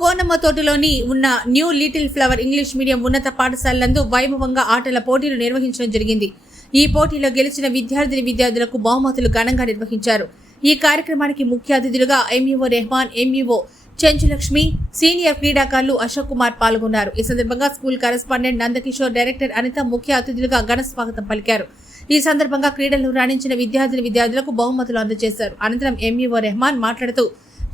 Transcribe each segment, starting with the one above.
కోనమ్మ తోటలోని ఉన్న new little flower English medium ఉన్నత పాఠశాలలందు వైభవంగా ఆటల పోటీలు నిర్వహించడం జరిగింది. ఈ పోటీలో గెలిచిన విద్యార్థిని విద్యార్థులకు బహుమతులు ఘనంగా నిర్వహించారు. ఈ కార్యక్రమానికి ముఖ్య అతిథులుగా MEO Rehman MEO Chenchulakshmi senior క్రీడాకారులు అశోక్ కుమార్ పాల్గొన్నారు. ఈ సందర్భంగా school correspondent Nandakishore director Anitha ముఖ్య అతిథులుగా ఘన స్వాగతం పలికారు. ఈ సందర్భంగా క్రీడలు రాణించిన విద్యార్థిని విద్యార్థులకు బహుమతులు అందజేశారు. అనంతరం ఎంఈఓ రెహమాన్ మాట్లాడుతూ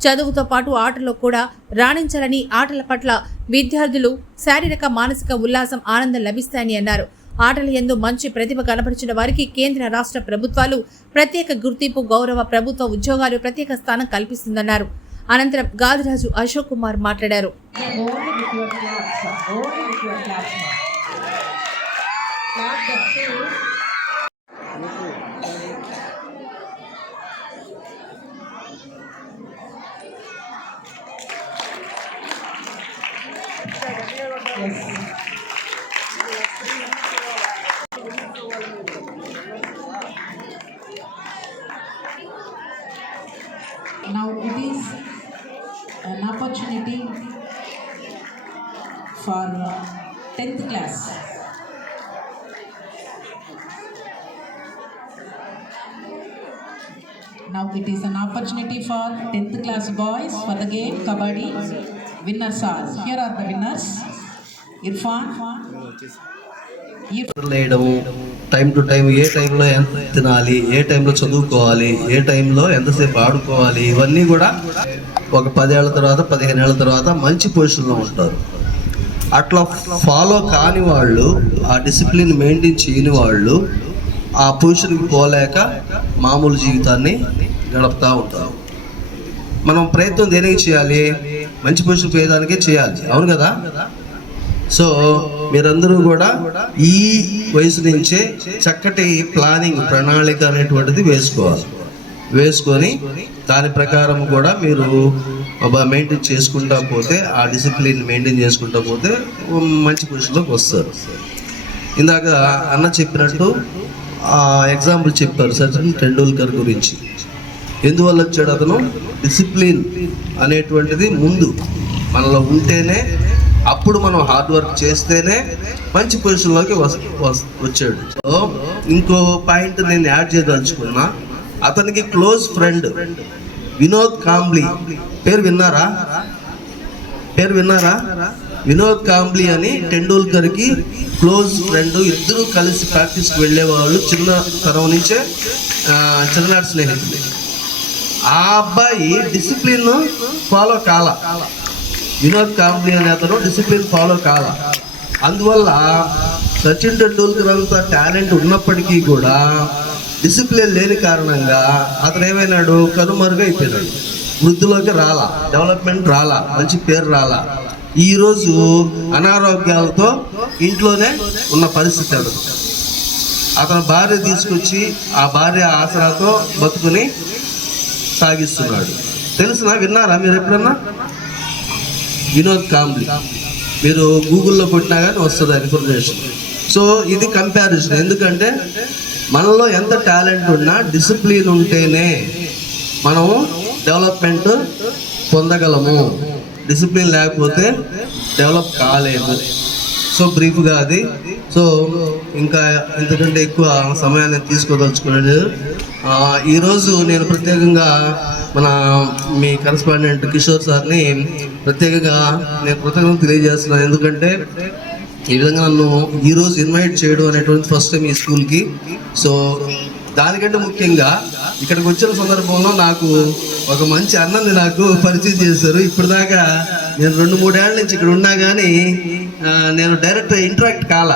చదువుతో పాటు ఆటలో కూడా రాణించాలని ఆటల పట్ల విద్యార్థులు శారీరక మానసిక ఉల్లాసం ఆనందం లభిస్తాయని అన్నారు. ఆటల ఎందు మంచి ప్రతిభ కనపరిచిన వారికి కేంద్ర రాష్ట్ర ప్రభుత్వాలు ప్రత్యేక గుర్తింపు గౌరవ ప్రభుత్వ ఉద్యోగాలు ప్రత్యేక స్థానం కల్పిస్తుందన్నారు. అనంతరం గాదిరాజు అశోక్ కుమార్ మాట్లాడారు. Only with is an opportunity for 10th class. Now it is an opportunity for 10th class boys for the game Kabaddi. Winners are. Here are the winners. Irfan. Irfan. Time to time ఏ టైంలో ఎంత తినాలి ఏ టైంలో చదువుకోవాలి ఏ టైంలో ఎంతసేపు ఆడుకోవాలి ఇవన్నీ కూడా ఒక పదేళ్ళ తర్వాత పదిహేను ఏళ్ళ తర్వాత మంచి పొజిషన్లో ఉంటారు. అట్లా ఫాలో కాని వాళ్ళు ఆ డిసిప్లిన్ మెయింటైన్ చేయని వాళ్ళు ఆ పొజిషన్కి పోలేక మామూలు జీవితాన్ని గడుపుతూ ఉంటారు. మనం ప్రయత్నం దేనికి చేయాలి? మంచి పొజిషన్ పోయేదానికే చేయాలి. అవును కదా? సో మీరందరూ కూడా ఈ వయసు నుంచే చక్కటి ప్లానింగ్ ప్రణాళిక అనేటువంటిది వేసుకోవాలి. వేసుకొని దాని ప్రకారం కూడా మీరు మెయింటైన్ చేసుకుంటా పోతే ఆ డిసిప్లిన్ మెయింటైన్ చేసుకుంటా పోతే మంచి పొజిషన్లోకి వస్తారు. ఇందాక అన్న చెప్పినట్టు ఆ ఎగ్జాంపుల్ చెప్పారు సచిన్ టెండూల్కర్ గురించి. ఎందువల్ల వచ్చాడు అతను? డిసిప్లిన్ అనేటువంటిది ముందు మనలో ఉంటేనే అప్పుడు మనం హార్డ్ వర్క్ చేస్తేనే మంచి పొజిషన్లోకి వచ్చాడు. సో ఇంకో పాయింట్ నేను యాడ్ చేయదలుచుకున్నా. అతనికి క్లోజ్ ఫ్రెండ్ వినోద్ కాంబ్లీ. పేరు విన్నారా? పేరు విన్నారా? వినోద్ కాంబ్లీ అని టెండూల్కర్కి క్లోజ్ ఫ్రెండ్ ఇద్దరు కలిసి ప్రాక్టీస్కి వెళ్ళేవాళ్ళు చిన్న తరం నుంచే ఆ, చిన్ననాటి స్నేహితులు. ఆ అబ్బాయి డిసిప్లిన్ ఫాలో కాల. వినోద్ కాంబ్లీ అనే అతను డిసిప్లిన్ ఫాలో కాదా? అందువల్ల సచిన్ టెండూల్కర్ అంత టాలెంట్ ఉన్నప్పటికీ కూడా డిసిప్లిన్ లేని కారణంగా అతను ఏమైనాడు? కనుమరుగైపోయినాడు. వృద్ధిలోకి రాలా. డెవలప్మెంట్ రాలా. మంచి పేరు రాలా. ఈరోజు అనారోగ్యాలతో ఇంట్లోనే ఉన్న పరిస్థితి అతను అతని భార్య తీసుకొచ్చి ఆ భార్య ఆసరాతో బతుకుని సాగిస్తున్నాడు. తెలుసునా? విన్నారా మీరు ఎప్పుడన్నా? వినోద్ కాంబ్లీ మీరు గూగుల్లో కొట్టినా కానీ వస్తుంది ఇన్ఫర్మేషన్ సో ఇది కంపారిజన్ ఎందుకంటే మనలో ఎంత టాలెంట్ ఉన్నా డిసిప్లిన్ ఉంటేనే మనము డెవలప్మెంట్ పొందగలము. డిసిప్లిన్ లేకపోతే డెవలప్ కాలేము. సో బ్రీఫ్గా అది. సో ఇంకా ఎంతకంటే ఎక్కువ సమయాన్ని తీసుకోదలుచుకున్నాడు ఈరోజు నేను ప్రత్యేకంగా మన మీ కరస్పాండెంట్ కిషోర్ సార్ని ప్రత్యేకంగా నేను కృతజ్ఞతలు తెలియజేస్తున్నాను. ఎందుకంటే ఈ విధంగా నన్ను ఈరోజు ఇన్వైట్ చేయడం అనేటువంటి ఫస్ట్ టైం ఈ స్కూల్కి. సో దానికంటే ముఖ్యంగా ఇక్కడికి వచ్చిన సందర్భంలో నాకు ఒక మంచి అన్నని నాకు పరిచయం చేశారు. ఇప్పుడు దాకా నేను రెండు మూడేళ్ళ నుంచి ఇక్కడ ఉన్నా కానీ నేను డైరెక్ట్ ఇంటరాక్ట్ కాల.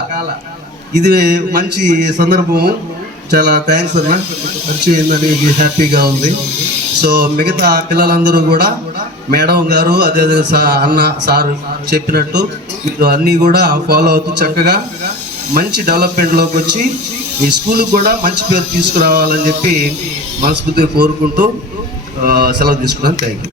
ఇది మంచి సందర్భం. చాలా థ్యాంక్స్ అన్న. పరిచయం అయిందని హ్యాపీగా ఉంది. సో మిగతా పిల్లలందరూ కూడా మేడం గారు అదే అన్న సార్ చెప్పినట్టు మీరు అన్నీ కూడా ఫాలో అవుతూ చక్కగా మంచి డెవలప్మెంట్లోకి వచ్చి ఈ స్కూల్కి కూడా మంచి పేరు తీసుకురావాలని చెప్పి మనస్ఫూర్తిగా కోరుకుంటూ సెలవు తీసుకున్నాను. Thank you